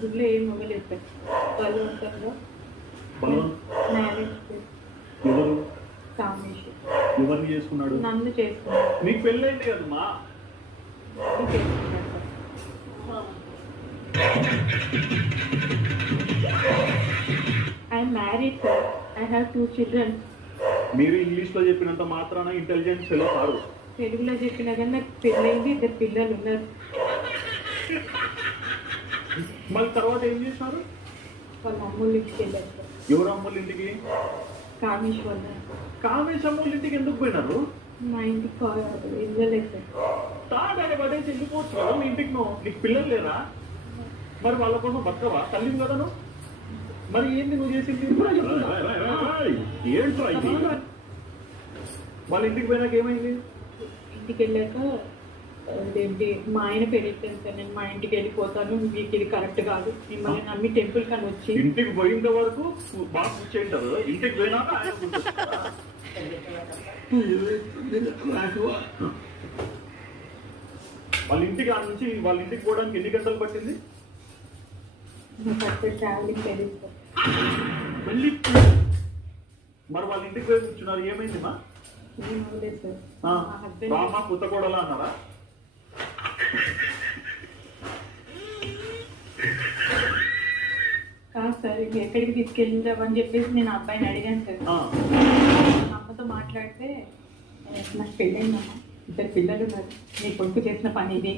గుడిలో ఏం మొగలేదు సార్. బలవంతంగా మ్యారేజ్ ఎవరు కామేశ్వర్ ఎవరిని చేసుకున్నాడు? నన్ను చేసుకున్నాడు. నీకు పెళ్ళైంది కదమ్మా. చేసుకున్నాడు sir. I'm married sir. I have 2 children. మీరు ఇంగ్లీష్ లో చెప్పినంత మాత్రాన ఇంటెలిజెన్స్ ఫెలో కాదు. తెలుగులో చెప్పినా కానీ నాకు పెళ్ళైంది, 2 పిల్లలు ఉన్నారు. మళ్ళీ తర్వాత ఏం చేసినారు? వాళ్ళ అమ్మోళ్ళ ఇంటికి వెళ్ళారు సార్. ఎవరు అమ్మోళ్ళ ఇంటికి? కామేశ్వర్. కామేశ్ అమ్మోళ్ళ ఇంటికి ఎందుకు పోయినారు? మా ఇంటికి వెళ్ళలేదు సార్. తాడాలి పడేసి వెళ్ళిపోవచ్చు కదా మీ ఇంటికి. నీకు పిల్లలు లేరా? మరి వాళ్ళ కోసం బతకవా? తల్లివి కదా నువ్వు. మరి ఏంది నువ్వు చేసింది? ఏంట్రా ఇది? వాళ్ళ ఇంటికి పోయినాక ఏమైంది? ఇంటికి వెళ్ళాక ఏంటి మా ఆయన పెళ్ళిస్తాను సార్, నేను మా ఇంటికి వెళ్ళిపోతాను, మీకు ఇది కరెక్ట్ కాదు, మిమ్మల్ని నమ్మి టెంపుల్ కానీ వచ్చి. ఇంటికి పోయిన వరకు బాగా కూర్చేంటారు, ఇంటికి పోయినాక ఆయన కూర్చొస్తారు. వాళ్ళ ఇంటికి ఆ నుంచి వాళ్ళ ఇంటికి పోవడానికి ఎన్ని గంటలు పట్టింది? ట్రావెలింగ్ తెలియదు సార్. మళ్ళీ మరి వాళ్ళ ఇంటికి పోయి కూర్చున్నారు, ఏమైంది మా? ఏం అవ్వలేదు సార్. రామా కొత్త కోడలా అన్నారా? కాదు సార్, ఎక్కడికి తీసుకెళ్ళామని చెప్పేసి నేను అబ్బాయిని అడిగాను సార్. అమ్మతో మాట్లాడితే నాకు పెళ్ళైందమ్మా, 2 పిల్లలు ఉన్నారు, నీ కొడుకు చేసిన పని ఇది,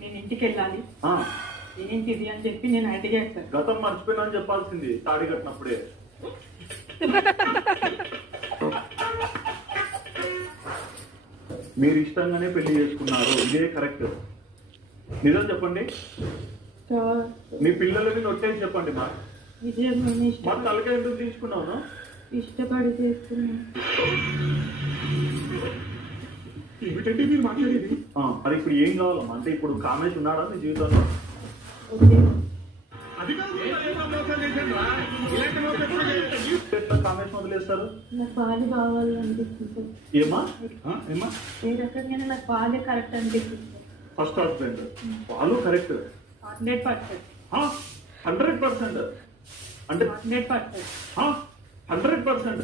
నేను ఇంటికి వెళ్ళాలి, ఏంటిది అని చెప్పి నేను అడిగాను సార్. గతం మర్చిపోయినా అని చెప్పాల్సింది తాడి కట్టినప్పుడే. మీరు ఇష్టంగానే పెళ్లి చేసుకున్నారు, ఇదే కరెక్ట్. నిజం చెప్పండి. మీ పిల్లలకి నొట్టేసి చెప్పండి. మా తలకాయ ఎందుకు తీసుకున్నావు? ఇష్టపడి చేసుకున్నాను. ఏమిటంటే మీరు మాట్లాడేది? మరి ఇప్పుడు ఏం కావాలమ్మా? అంటే ఇప్పుడు కామేష్ ఉన్నాడా మీ జీవితంలో? కామేష్ వదిలేస్తారు? నాకు పాలు కావాలి అనిపిస్తుంది. ఏమా ఏమా? ఏ రకంగా నాకు పాలే కరెక్ట్ అనిపిస్తుంది. ఫస్ట్ హస్బెండ్ పాలు కరెక్ట్ 100%. 100% అంటే 100%. 100%.